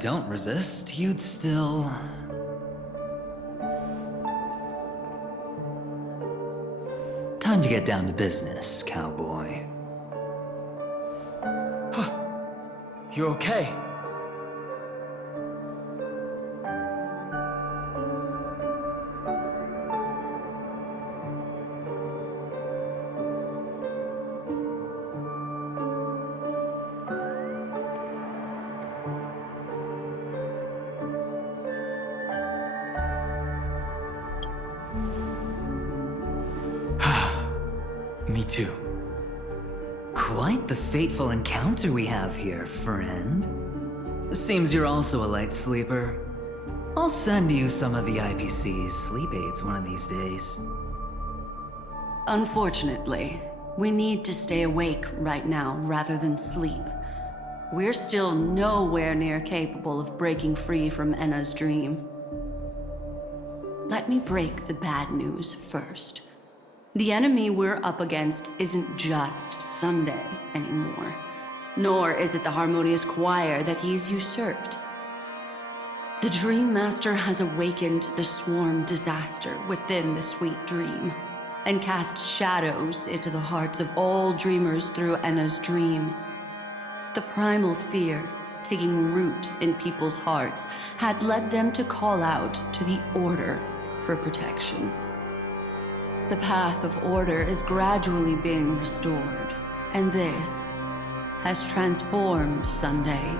don't resist, you'd still... Time to get down to business, cowboy. You okay? Me too. Quite the fateful encounter we have here, friend. Seems you're also a light sleeper. I'll send you some of the IPC's sleep aids one of these days. Unfortunately, we need to stay awake right now rather than sleep. We're still nowhere near capable of breaking free from Enna's dream. Let me break the bad news first. The enemy we're up against isn't just Sunday anymore, nor is it the harmonious choir that he's usurped. The Dream Master has awakened the swarm disaster within the sweet dream, and cast shadows into the hearts of all dreamers through Enna's dream. The primal fear taking root in people's hearts had led them to call out to the Order for protection. The path of order is gradually being restored, and this has transformed Sunday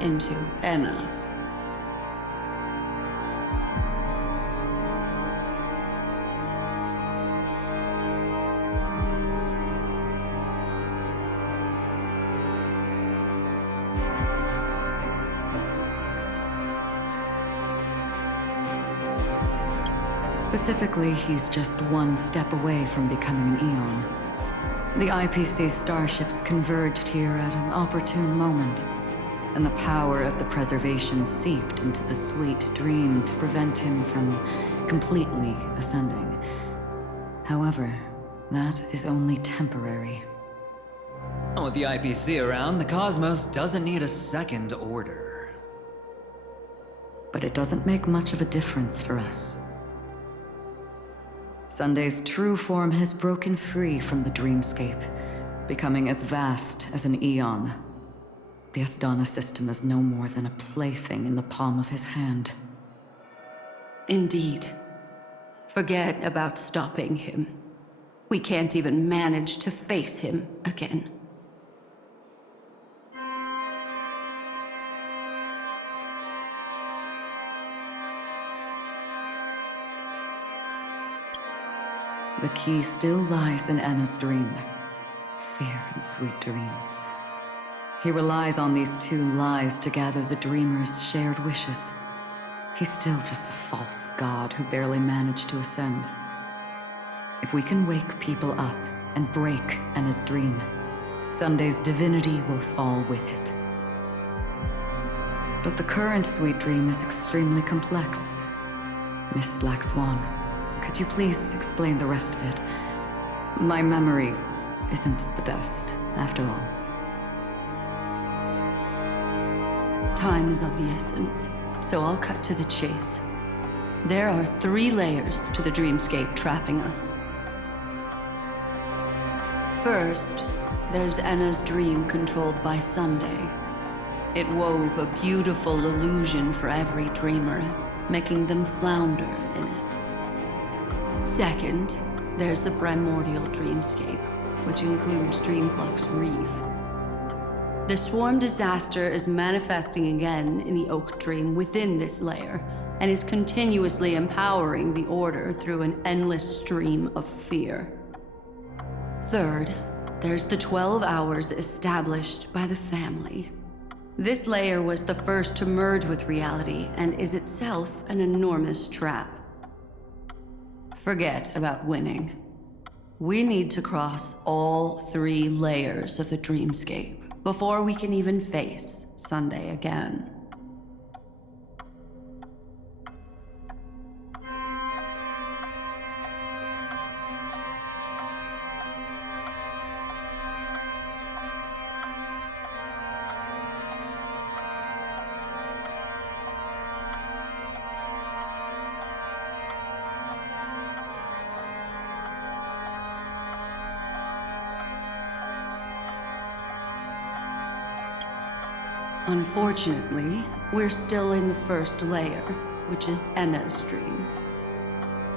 into Enna. Specifically, he's just one step away from becoming an Eon. The IPC starships converged here at an opportune moment, and the power of the preservation seeped into the sweet dream to prevent him from completely ascending. However, that is only temporary. With the IPC around, the cosmos doesn't need a second order. But it doesn't make much of a difference for us. Sunday's true form has broken free from the dreamscape, becoming as vast as an Eon. The Asdana system is no more than a plaything in the palm of his hand. Indeed. Forget about stopping him. We can't even manage to face him again. The key still lies in Enna's dream. Fear and sweet dreams. He relies on these two lies to gather the dreamers' shared wishes. He's still just a false god who barely managed to ascend. If we can wake people up and break Enna's dream, Sunday's divinity will fall with it. But the current sweet dream is extremely complex. Miss Black Swan, could you please explain the rest of it? My memory isn't the best, after all. Time is of the essence, so I'll cut to the chase. There are 3 layers to the dreamscape trapping us. First, there's Enna's dream controlled by Sunday. It wove a beautiful illusion for every dreamer, making them flounder in it. Second, there's the primordial dreamscape, which includes Dreamflux Reef. The swarm disaster is manifesting again in the Oak Dream within this layer, and is continuously empowering the Order through an endless stream of fear. Third, there's the 12 hours established by the family. This layer was the first to merge with reality, and is itself an enormous trap. Forget about winning. We need to cross all 3 layers of the dreamscape before we can even face Sunday again. Unfortunately, we're still in the first layer, which is Enna's dream.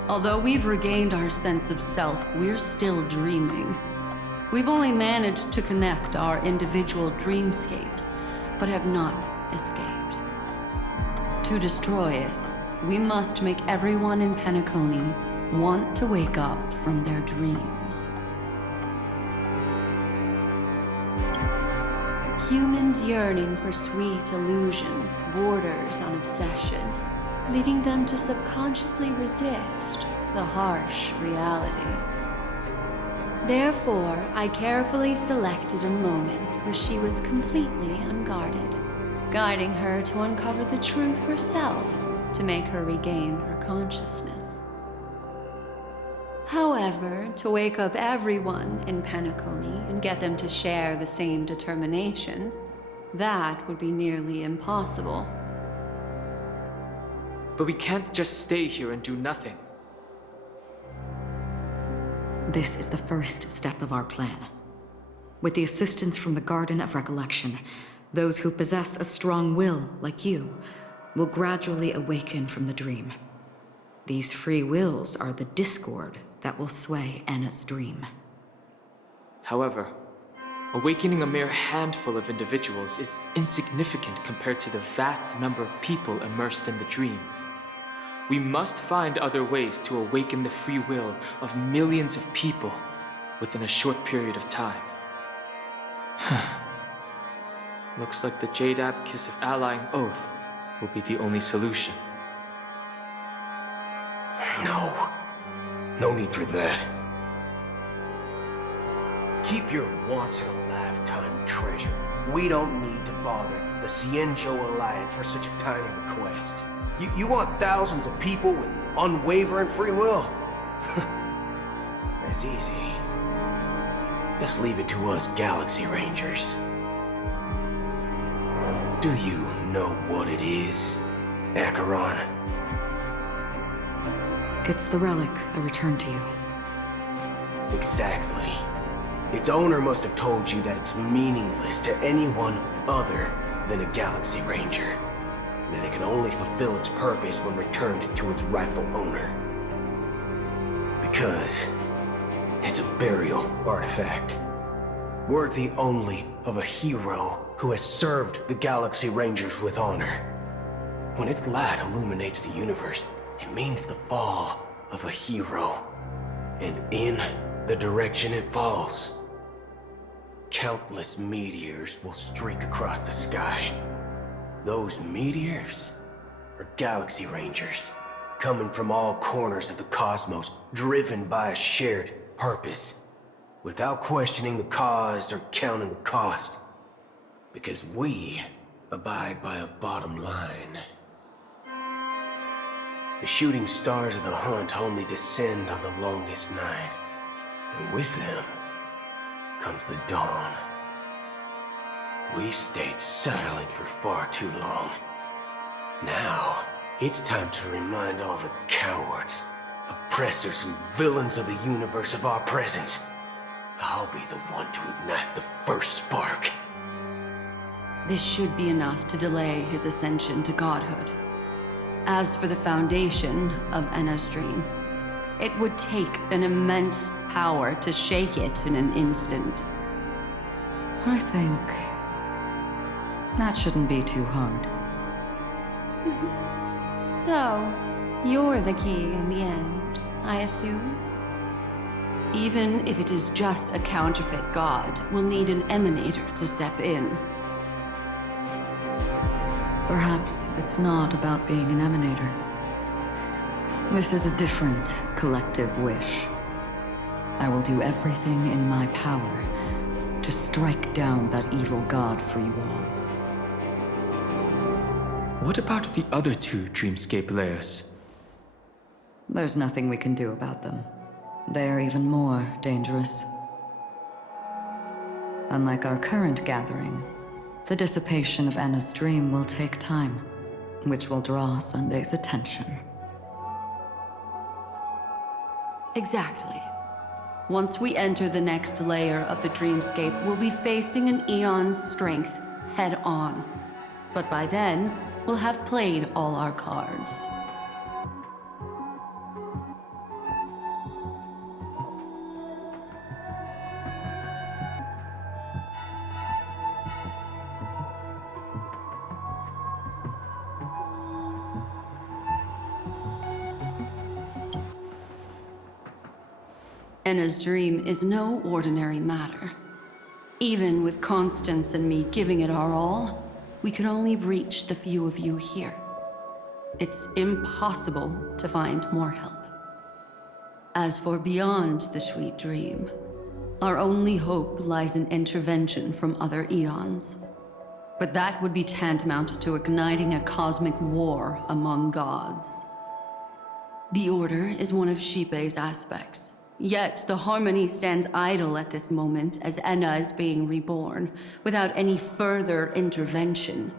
Although we've regained our sense of self, we're still dreaming. We've only managed to connect our individual dreamscapes, but have not escaped. To destroy it, we must make everyone in Penacony want to wake up from their dreams. Humans yearning for sweet illusions borders on obsession, leading them to subconsciously resist the harsh reality. Therefore, I carefully selected a moment where she was completely unguarded, guiding her to uncover the truth herself to make her regain her consciousness. However, to wake up everyone in Penacony and get them to share the same determination, that would be nearly impossible. But we can't just stay here and do nothing. This is the first step of our plan. With the assistance from the Garden of Recollection, those who possess a strong will, like you, will gradually awaken from the dream. These free wills are the discord that will sway Enna's dream. However, awakening a mere handful of individuals is insignificant compared to the vast number of people immersed in the dream. We must find other ways to awaken the free will of millions of people within a short period of time. Looks like the Jade Abacus of Allying Oath will be the only solution. No need for that. Keep your once-in-a-lifetime treasure. We don't need to bother the Cienjo Alliance for such a tiny request. You want thousands of people with unwavering free will? That's easy. Just leave it to us Galaxy Rangers. Do you know what it is, Acheron? It's the relic I returned to you. Exactly. Its owner must have told you that it's meaningless to anyone other than a Galaxy Ranger. That it can only fulfill its purpose when returned to its rightful owner. Because it's a burial artifact, worthy only of a hero who has served the Galaxy Rangers with honor. When its light illuminates the universe, it means the fall of a hero. And in the direction it falls, countless meteors will streak across the sky. Those meteors are Galaxy Rangers, coming from all corners of the cosmos, driven by a shared purpose, without questioning the cause or counting the cost, because we abide by a bottom line. The shooting stars of the hunt only descend on the longest night, and with them comes the dawn. We've stayed silent for far too long. Now, it's time to remind all the cowards, oppressors, and villains of the universe of our presence. I'll be the one to ignite the first spark. This should be enough to delay his ascension to godhood. As for the foundation of Enna's dream, it would take an immense power to shake it in an instant. I think that shouldn't be too hard. So, you're the key in the end, I assume? Even if it is just a counterfeit god, we'll need an emanator to step in. Perhaps it's not about being an emanator. This is a different collective wish. I will do everything in my power to strike down that evil god for you all. What about the other two dreamscape layers? There's nothing we can do about them. They're even more dangerous. Unlike our current gathering, the dissipation of Enna's dream will take time, which will draw Sunday's attention. Exactly. Once we enter the next layer of the dreamscape, we'll be facing an eon's strength head on. But by then, we'll have played all our cards. Enna's dream is no ordinary matter. Even with Constance and me giving it our all, we could only reach the few of you here. It's impossible to find more help. As for beyond the sweet dream, our only hope lies in intervention from other eons. But that would be tantamount to igniting a cosmic war among gods. The Order is one of Xipe's aspects. Yet the Harmony stands idle at this moment as Enna is being reborn, without any further intervention.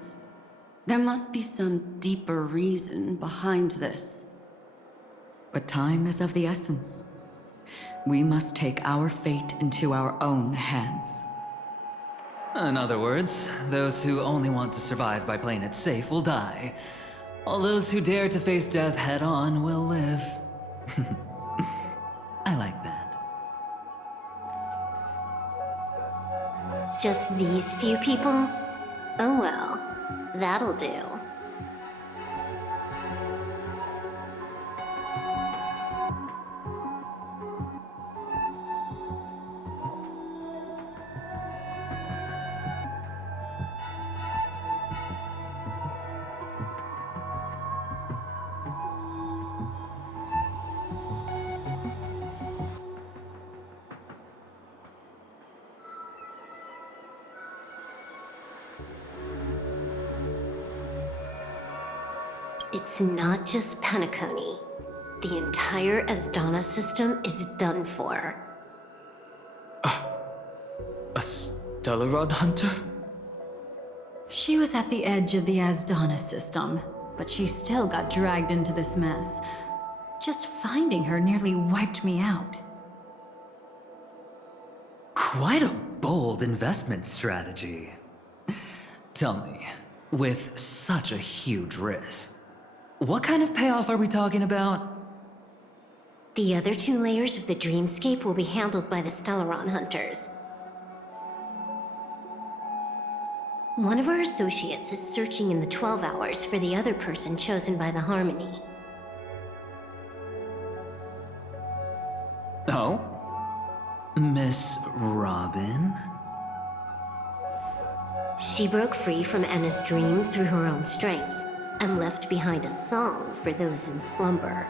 There must be some deeper reason behind this. But time is of the essence. We must take our fate into our own hands. In other words, those who only want to survive by playing it safe will die. All those who dare to face death head-on will live. I like that. Just these few people? Oh well, that'll do. It's not just Penacony. The entire Asdana system is done for. A Stellaron hunter? She was at the edge of the Asdana system, but she still got dragged into this mess. Just finding her nearly wiped me out. Quite a bold investment strategy. Tell me, with such a huge risk, what kind of payoff are we talking about? The other two layers of the dreamscape will be handled by the Stellaron hunters. One of our associates is searching in the 12 hours for the other person chosen by the Harmony. Oh? Miss Robin? She broke free from Enna's dream through her own strength, and left behind a song for those in slumber.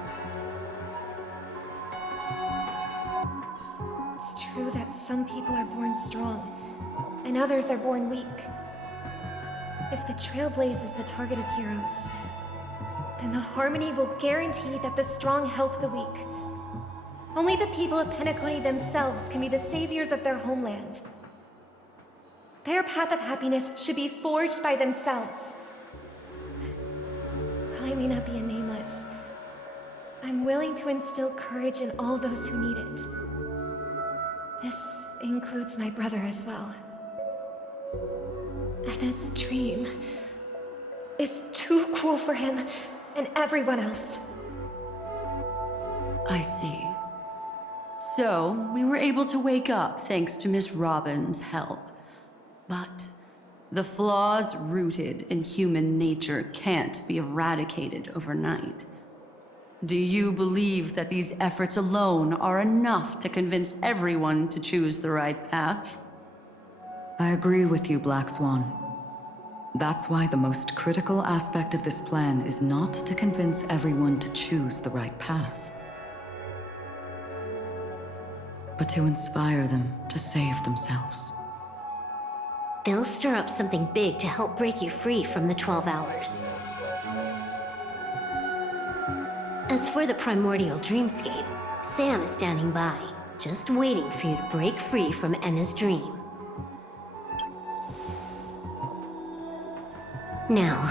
It's true that some people are born strong, and others are born weak. If the Trailblaze is the target of heroes, then the Harmony will guarantee that the strong help the weak. Only the people of Penacony themselves can be the saviors of their homeland. Their path of happiness should be forged by themselves. While I may not be a nameless, I'm willing to instill courage in all those who need it. This includes my brother as well. Enna's dream is too cruel for him and everyone else. I see. So, we were able to wake up thanks to Miss Robin's help. But the flaws rooted in human nature can't be eradicated overnight. Do you believe that these efforts alone are enough to convince everyone to choose the right path? I agree with you, Black Swan. That's why the most critical aspect of this plan is not to convince everyone to choose the right path, but to inspire them to save themselves. They'll stir up something big to help break you free from the 12 hours. As for the primordial dreamscape, Sam is standing by, just waiting for you to break free from Enna's dream. Now,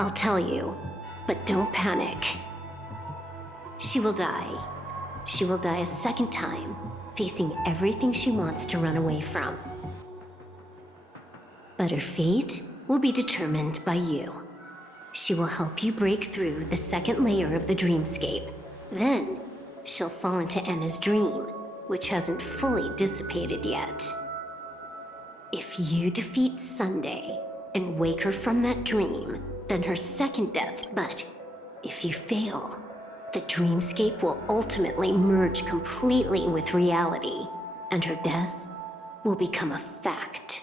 I'll tell you, but don't panic. She will die. She will die a second time, facing everything she wants to run away from. But her fate will be determined by you. She will help you break through the second layer of the dreamscape. Then, she'll fall into Anna's dream, which hasn't fully dissipated yet. If you defeat Sunday and wake her from that dream, then her second death, but if you fail, the dreamscape will ultimately merge completely with reality, and her death will become a fact.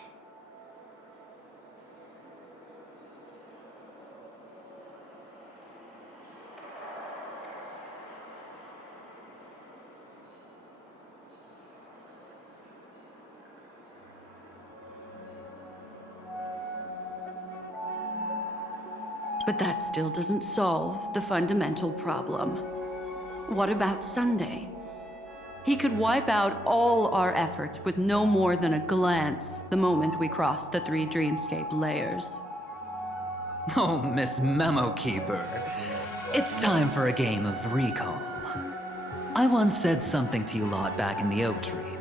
But that still doesn't solve the fundamental problem. What about Sunday? He could wipe out all our efforts with no more than a glance the moment we cross the 3 dreamscape layers. Oh, Miss Memo Keeper. It's time for a game of recall. I once said something to you lot back in the Oak Dream.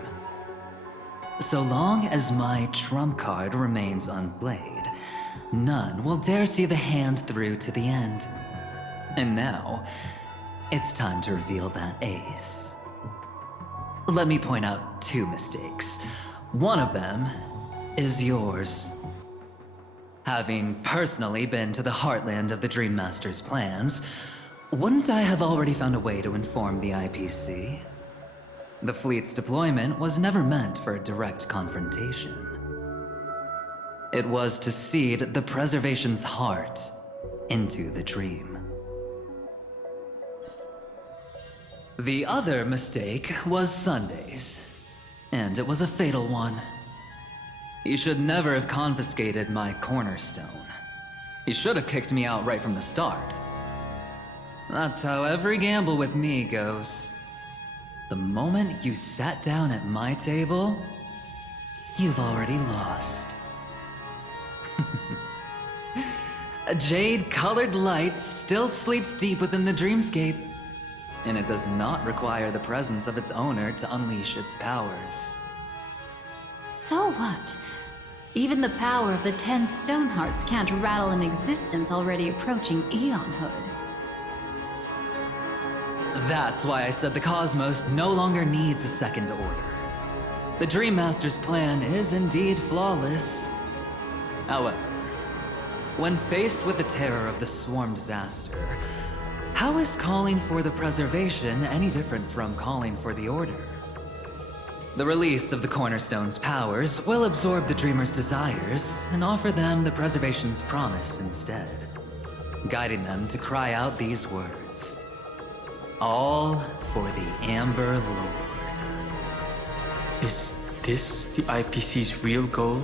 So long as my trump card remains unplayed, none will dare see the hand through to the end. And now, it's time to reveal that ace. Let me point out 2 mistakes. One of them is yours. Having personally been to the heartland of the Dream Master's plans, wouldn't I have already found a way to inform the IPC? The fleet's deployment was never meant for a direct confrontation. It was to seed the preservation's heart into the dream. The other mistake was Sundays, and it was a fatal one. He should never have confiscated my cornerstone. He should have kicked me out right from the start. That's how every gamble with me goes. The moment you sat down at my table, you've already lost. A jade-colored light still sleeps deep within the dreamscape, and it does not require the presence of its owner to unleash its powers. So what? Even the power of the 10 stone hearts can't rattle an existence already approaching eonhood. That's why I said the cosmos no longer needs a second order. The Dream Master's plan is indeed flawless. However, when faced with the terror of the swarm disaster, how is calling for the preservation any different from calling for the order? The release of the Cornerstone's powers will absorb the Dreamer's desires and offer them the preservation's promise instead, guiding them to cry out these words. All for the Amber Lord. Is this the IPC's real goal?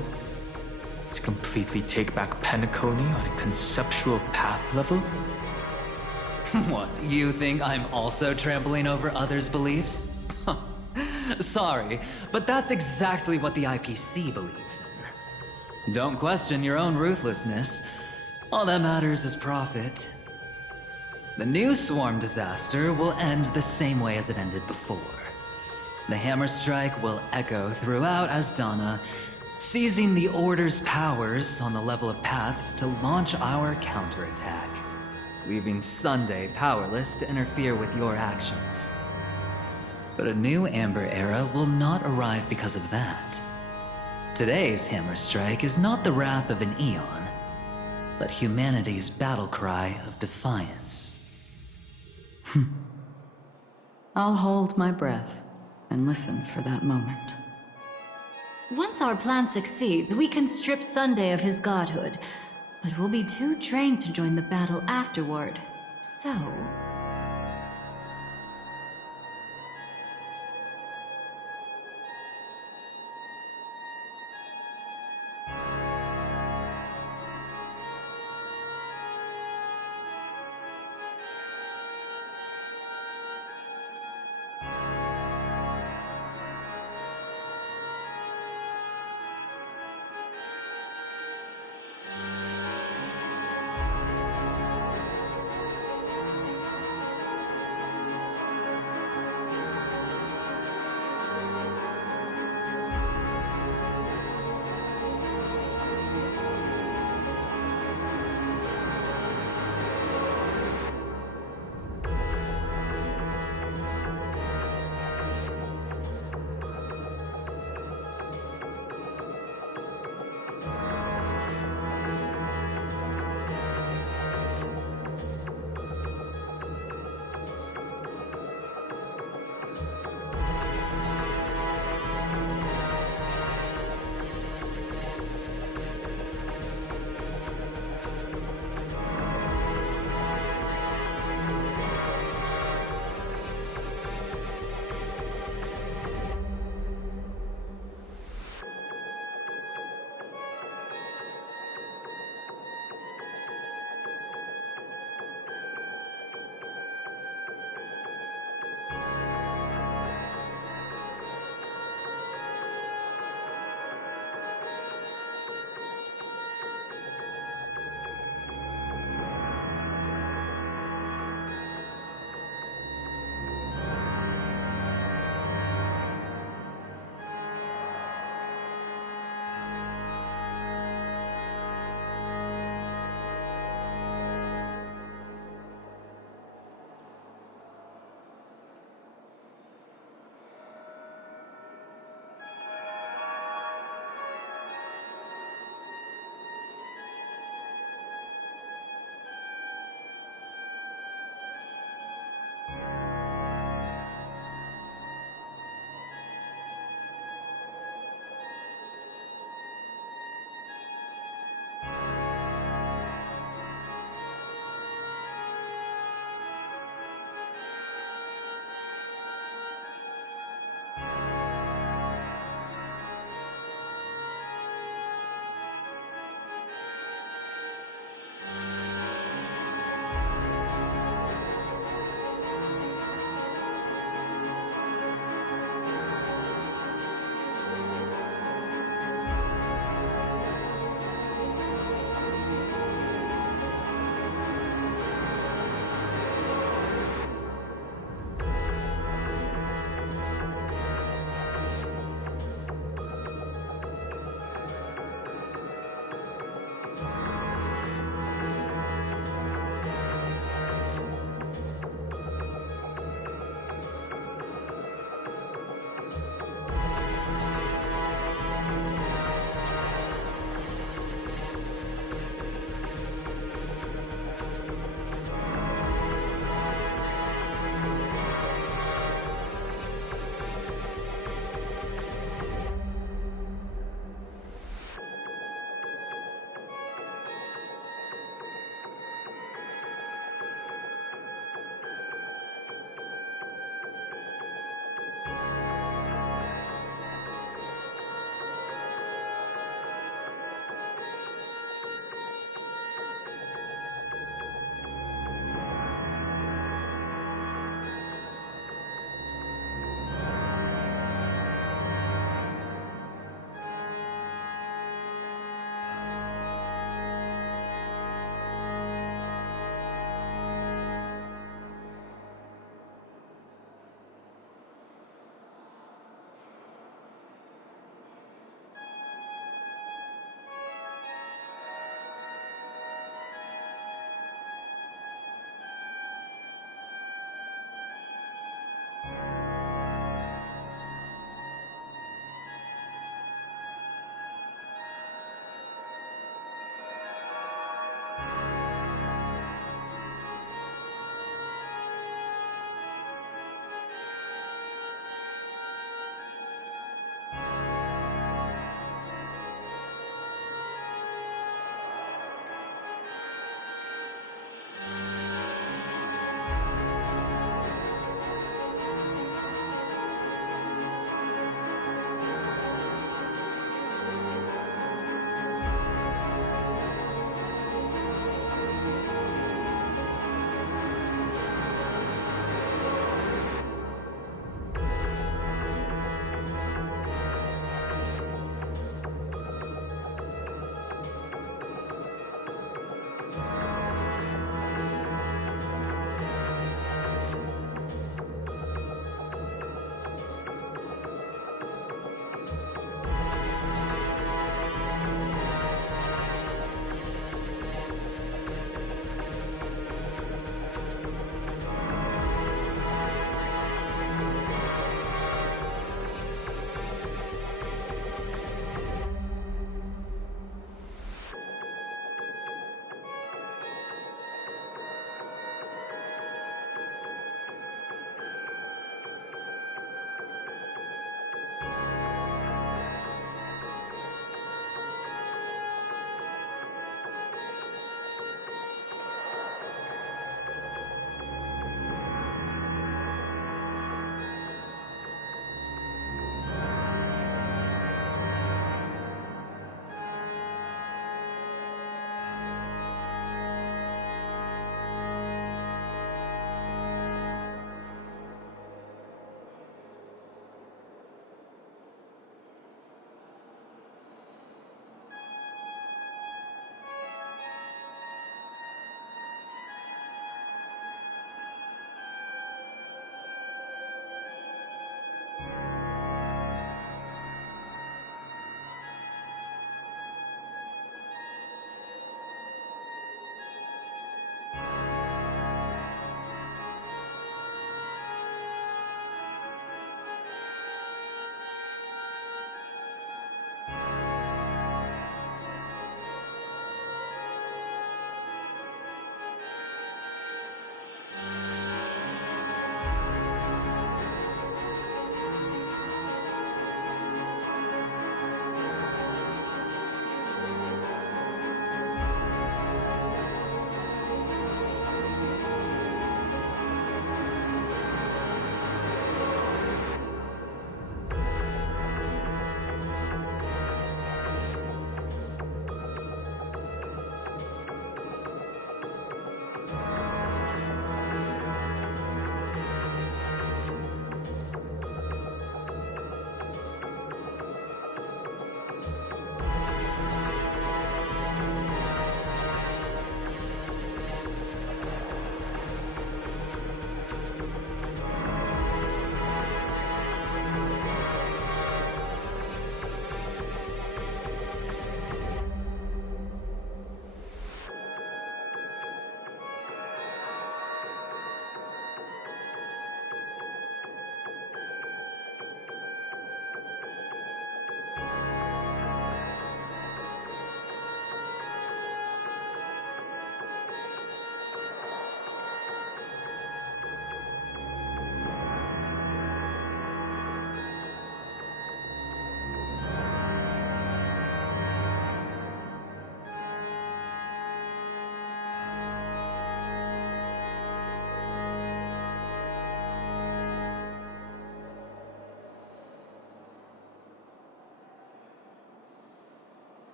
To completely take back Penacony on a conceptual path level? What, you think I'm also trampling over others' beliefs? Sorry, but that's exactly what the IPC believes in. Don't question your own ruthlessness. All that matters is profit. The new swarm disaster will end the same way as it ended before. The hammer strike will echo throughout Asdana, seizing the Order's powers on the level of paths to launch our counterattack, leaving Sunday powerless to interfere with your actions. But a new Amber Era will not arrive because of that. Today's hammer strike is not the wrath of an eon, but humanity's battle cry of defiance. I'll hold my breath and listen for that moment. Once our plan succeeds, we can strip Sunday of his godhood, but we'll be too drained to join the battle afterward. So...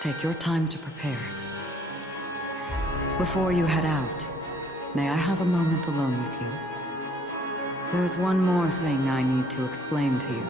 Take your time to prepare. Before you head out, may I have a moment alone with you? There's one more thing I need to explain to you.